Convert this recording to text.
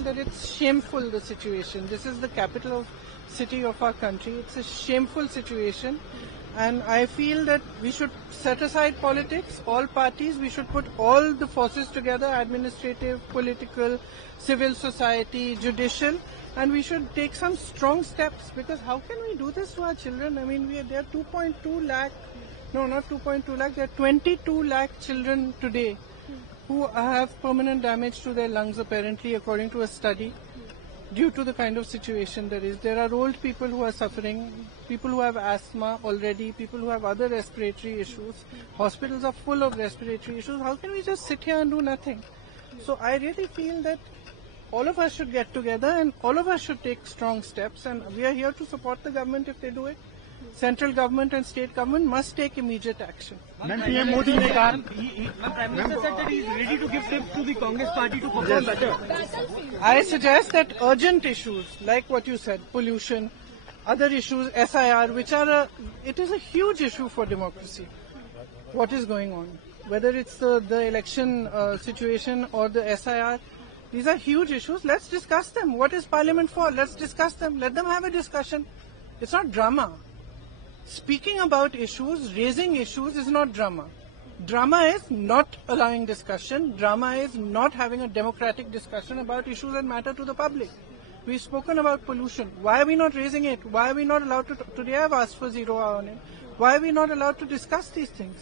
feel that it's shameful, the situation. This is the capital city of our country. It's a shameful situation. And I feel that we should set aside politics, all parties. We should put all the forces together, administrative, political, civil society, judicial. And we should take some strong steps, because how can we do this to our children? I mean, there are 2.2 lakh, no, not 2.2 lakh, there are 22 lakh children today who have permanent damage to their lungs, apparently, according to a study, due to the kind of situation there is. There are old people who are suffering, people who have asthma already, people who have other respiratory issues. Hospitals are full of respiratory issues. How can we just sit here and do nothing? So I really feel that all of us should get together and all of us should take strong steps, and we are here to support the government if they do it. Central government and state government must take immediate action. PM Modi ne kaha, Prime Minister said that he is ready to give tips to the Congress party to perform better. I suggest that urgent issues like what you said, pollution, other issues, SIR, which are it is a huge issue for democracy. What is going on? Whether it's the election situation or the SIR, these are huge issues. Let's discuss them. What is Parliament for? Let's discuss them. Let them have a discussion. It's not drama. Speaking about issues, raising issues is not drama. Drama is not allowing discussion. Drama is not having a democratic discussion about issues that matter to the public. We've spoken about pollution. Why are we not raising it? Why are we not allowed to? Today I've asked for 0 hour on it. Why are we not allowed to discuss these things?